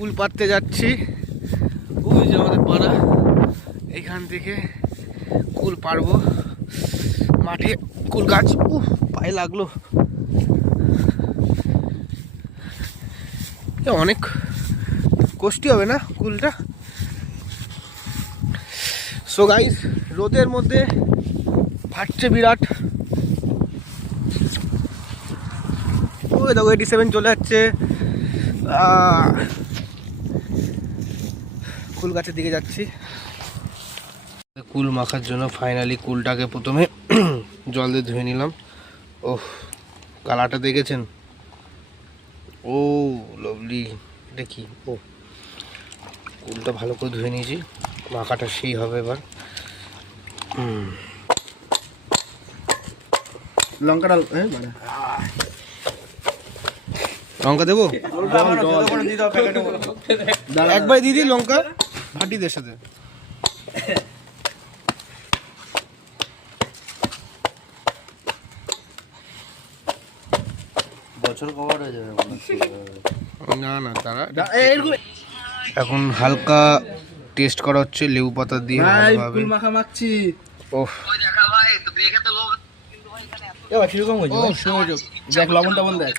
কুল পাততে যাচ্ছি। ওই যে আমাদের পাড়া, এইখান থেকে কুল পারবো। মাঠে কুল গাছ, পায়ে লাগলো। অনেক কষ্টি হবে না কুলটা। সো গাইস, রোদের মধ্যে ফাটছে বিরাট। ওই দেখো 87 চলে যাচ্ছে কুল গাছের দিকে যাচ্ছি। কুল মাখার জন্য ফাইনালি কুলটাকে প্রথমে জল দিয়ে ধুয়ে নিলাম। ওহ, কালারটা দেখেছেন? ও লাভলি। এটা কি? ও, কুলটা ভালো করে ধুয়ে নিয়েছি, মাখাটা সেই হবে এবার। লঙ্কাটা লঙ্কা দেবো একবার দিদি, লঙ্কা ভাটিদের সাথে। বছর কভার হয়ে যাবে না না, তারা এখন হালকা টেস্ট করা হচ্ছে লেবু পাতা দিয়ে ভালোভাবে। মাখা মাখছি। ওহ, কিরকম হয়েছে? দেখ লবণটা বল, দেখ।